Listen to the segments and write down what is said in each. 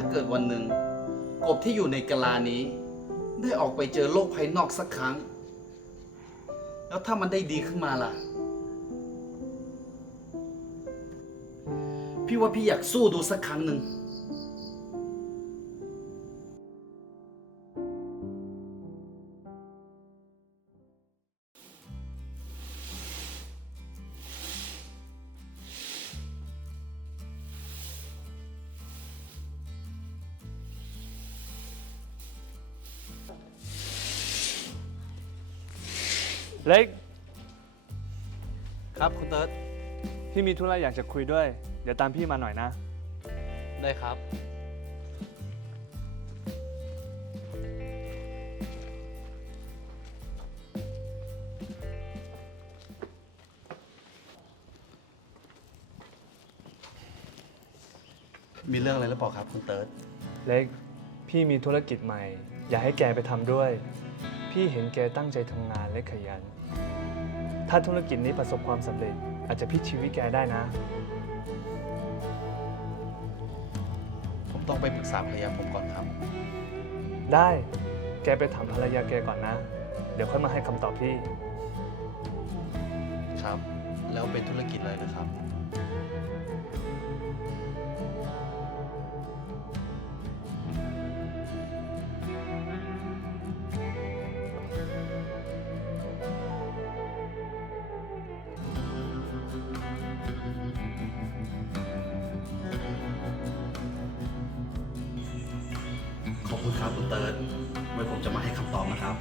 ถ้าเกิดวันหนึ่ง กบที่อยู่ในกะลานี้ ได้ออกไปเจอโลกภายนอกสักครั้ง แล้วถ้ามันได้ดีขึ้นมาล่ะ พี่ว่าพี่อยากสู้ดูสักครั้งหนึ่ง เล็กครับคุณเติร์ดพี่มีธุระอยากจะคุยด้วย เดี๋ยวตามพี่มาหน่อยนะ ได้ครับ มีเรื่องอะไรหรือเปล่าครับคุณเติร์ดเล็ก พี่มีธุรกิจใหม่ อยากให้แกไปทำด้วย พี่เห็นแกตั้งใจทำงานและขยัน ถ้าธุรกิจนี้ประสบความสำเร็จ อาจจะพลิกชีวิตแกได้นะ ผมต้องไปปรึกษาภรรยาผมก่อนครับ ได้ แกไปถามภรรยาแกก่อนนะ เดี๋ยวค่อยมาให้คำตอบพี่ ครับ แล้วเป็นธุรกิจอะไรนะครับ ครับคุณเติร์ดไว้ผมจะมาให้คำตอบนะครับ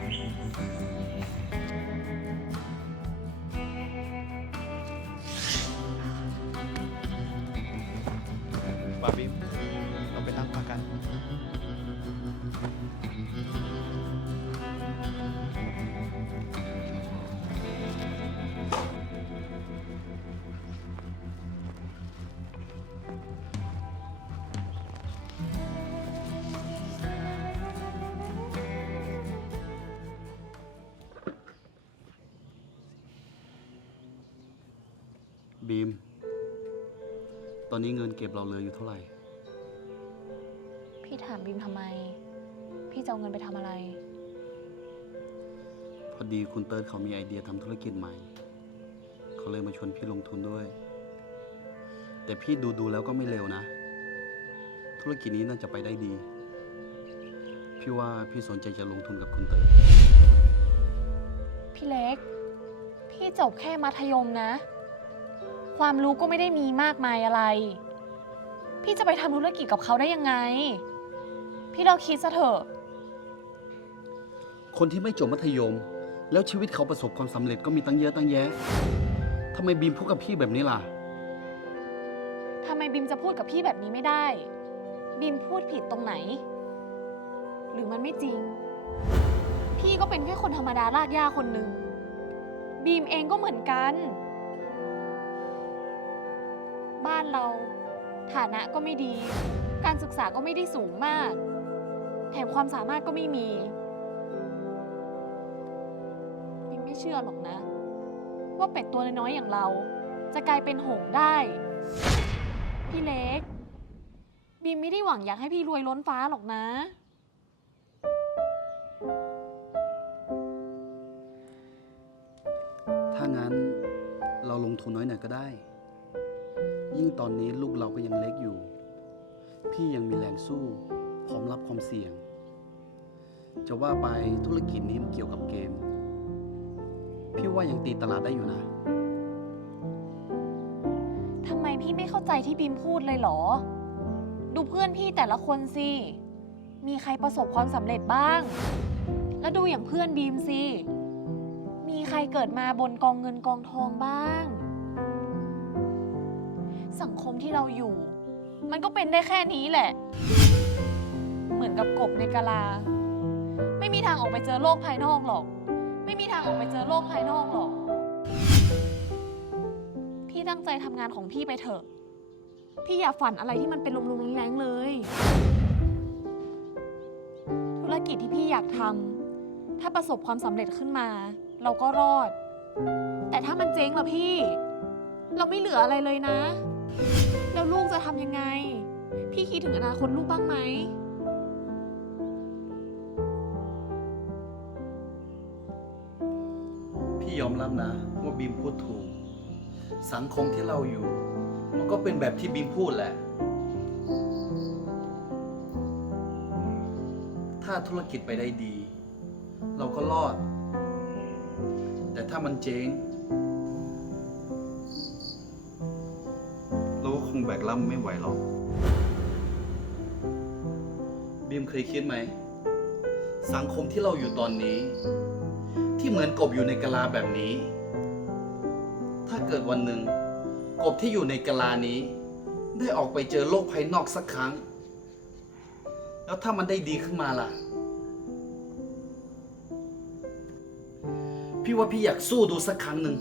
บีม ตอนนี้เงินเก็บเราเหลืออยู่เท่าไหร่ พี่ถามบิมทำไม พี่จะเอาเงินไปทำอะไร พอดีคุณเติร์ดเขามีไอเดียทำธุรกิจใหม่ เขาเลยมาชวนพี่ลงทุนด้วย แต่พี่ดูดูๆแล้วก็ไม่เร็วนะ ธุรกิจนี้น่าจะไปได้ดี พี่ว่าพี่สนใจจะลงทุนกับคุณเติร์ดพี่เล็ก พี่จบแค่มัธยมนะ ความรู้ก็ไม่ได้มีมากมายอะไร พี่จะไปทำธุรกิจกับเขาได้ยังไง พี่เราคิดซะเถอะ คนที่ไม่จบมัธยม แล้วชีวิตเขาประสบความสำเร็จก็มีตั้งเยอะตั้งแยะทำไมบีมพูดกับพี่แบบนี้ล่ะ ทำไมบิมจะพูดกับพี่แบบนี้ไม่ได้ บิมพูดผิดตรงไหน หรือมันไม่จริง พี่ก็เป็นแค่คนธรรมดารากหญ้าคนหนึ่งบีมเองก็เหมือนกัน บ้านเรา ฐานะก็ไม่ดี การศึกษาก็ไม่ได้สูงมาก แถมความสามารถก็ไม่มีบิมไม่เชื่อหรอกนะ ว่าเป็ดตัวน้อยๆอย่างเรา จะกลายเป็นหงส์ได้ พี่เล็ก บีมไม่ได้หวังอยากให้พี่รวยล้นฟ้าหรอกนะ ถ้างั้นเราลงทุนน้อยหน่อยก็ได้ ยิ่งตอนนี้ลูกเราก็ยังเล็กอยู่ พี่ยังมีแรงสู้ พร้อมรับความเสี่ยง จะว่าไปธุรกิจนี้มันเกี่ยวกับเกม พี่ว่ายังตีตลาดได้อยู่นะทำไมพี่ไม่เข้าใจที่บีมพูดเลยเหรอ ดูเพื่อนพี่แต่ละคนสิ มีใครประสบความสำเร็จบ้าง แล้วดูอย่างเพื่อนบีมสิ มีใครเกิดมาบนกองเงินกองทองบ้าง สังคมที่เราอยู่ มันก็เป็นได้แค่นี้แหละ เหมือนกับกบในกะลา ไม่มีทางออกไปเจอโลกภายนอกหรอก ไม่มีทางออกไปเจอโลกภายนอกหรอก พี่ตั้งใจทำงานของพี่ไปเถอะ พี่อย่าฝันอะไรที่มันเป็นลมๆแรงๆเลย ธุรกิจที่พี่อยากทำถ้าประสบความสำเร็จขึ้นมา เราก็รอด แต่ถ้ามันเจ๊งล่ะพี่ เราไม่เหลืออะไรเลยนะ แล้วลูกจะทำยังไง พี่คิดถึงอนาคตลูกบ้างไหม พี่ยอมรับนะว่าบีมพูดถูก สังคมที่เราอยู่ มันก็เป็นแบบที่บีมพูดแหละ ถ้าธุรกิจไปได้ดี เราก็รอด แต่ถ้ามันเจ๊ง งแบกรับไม่ไหวหรอกบีมเคยคิดไหม สังคมที่เราอยู่ตอนนี้ ที่เหมือนกบอยู่ในกะลาแบบนี้ ถ้าเกิดวันหนึ่ง กบที่อยู่ในกะลานี้ ได้ออกไปเจอโลกภายนอกสักครั้ง แล้วถ้ามันได้ดีขึ้นมาล่ะ พี่ว่าพี่อยากสู้ดูสักครั้งหนึ่ง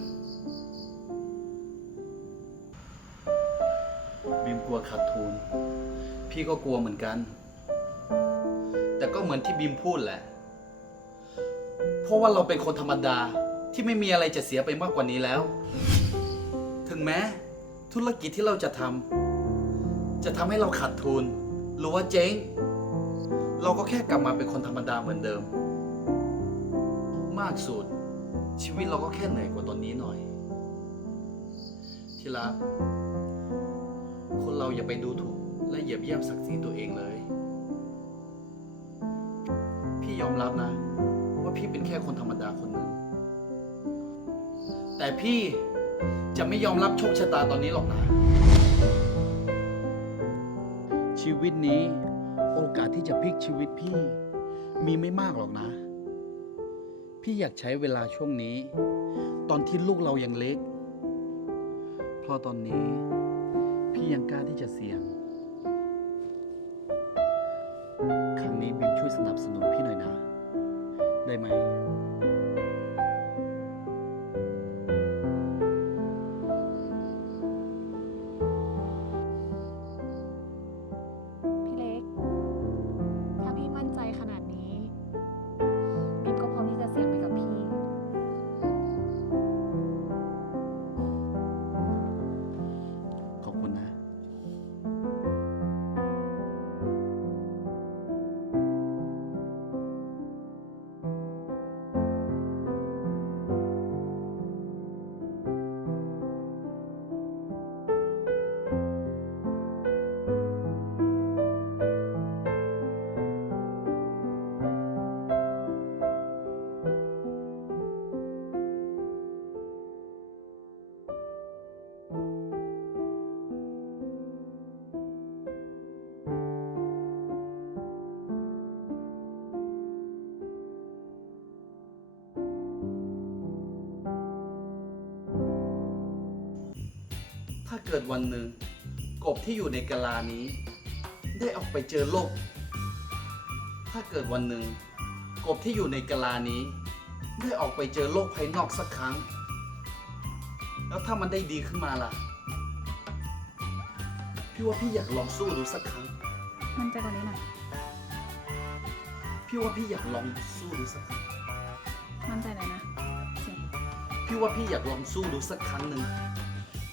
บีมกลัวขาดทุน พี่ก็กลัวเหมือนกัน แต่ก็เหมือนที่บีมพูดแหละ เพราะว่าเราเป็นคนธรรมดาที่ไม่มีอะไรจะเสียไปมากกว่านี้แล้ว ถึงแม้ ธุรกิจที่เราจะทำจะทำให้เราขาดทุน หรือว่าเจ๊ง เราก็แค่กลับมาเป็นคนธรรมดาเหมือนเดิม มากสุด ชีวิตเราก็แค่เหนื่อยกว่าตอนนี้หน่อย ที่รัก คนเราอย่าไปดูถูกและเหยียบย่ำศักดิ์ศรีตัวเองเลย พี่ยอมรับนะ ว่าพี่เป็นแค่คนธรรมดาคนหนึ่งแต่พี่จะไม่ยอมรับโชคชะตาตอนนี้หรอกนะ ชีวิตนี้โอกาสที่จะพลิกชีวิตพี่มีไม่มากหรอกนะ พี่อยากใช้เวลาช่วงนี้ ตอนที่ลูกเรายังเล็ก เพราะตอนนี้ พี่ยังกล้าที่จะเสี่ยง ครั้งนี้บิมช่วยสนับสนุนพี่หน่อยนะ ได้ไหม เกิดวันหนึ่งกบที่อยู่ในกะลานี้ ได้ออกไปเจอโลก ถ้าเกิดวันหนึ่งกบที่อยู่ในกะลานี้ ได้ออกไปเจอโลกภายนอกสักครั้ง แล้วถ้ามันได้ดีขึ้นมาล่ะ พี่ว่าพี่อยากลองสู้ดูสักครั้ง มั่นใจกว่านี้หน่อยพี่ว่าพี่อยากลองสู้ดูสักครั้ง มั่นใจหน่อยนะเสียงพี่ว่าพี่อยากลองสู้ดูสักครั้งหนึ่ง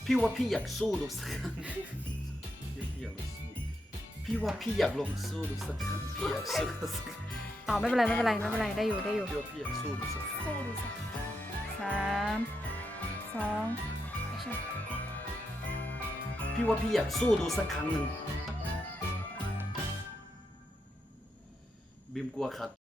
พี่ว่าพี่อยากสู้ดูสักครั้งพี่อยากลองสู้พี่ว่าพี่อยากลองสู้ดูสักครั้งพี่อยากสู้ดูสักครั้งอ๋อไม่เป็นไรไม่เป็นไรไม่เป็นไรได้อยู่ได้อยู่พี่ว่าพี่อยากสู้ดูสักครั้งสามสองไม่ใช่พี่ว่าพี่อยากสู้ดูสักครั้งหนึ่งบิมกลัวขาด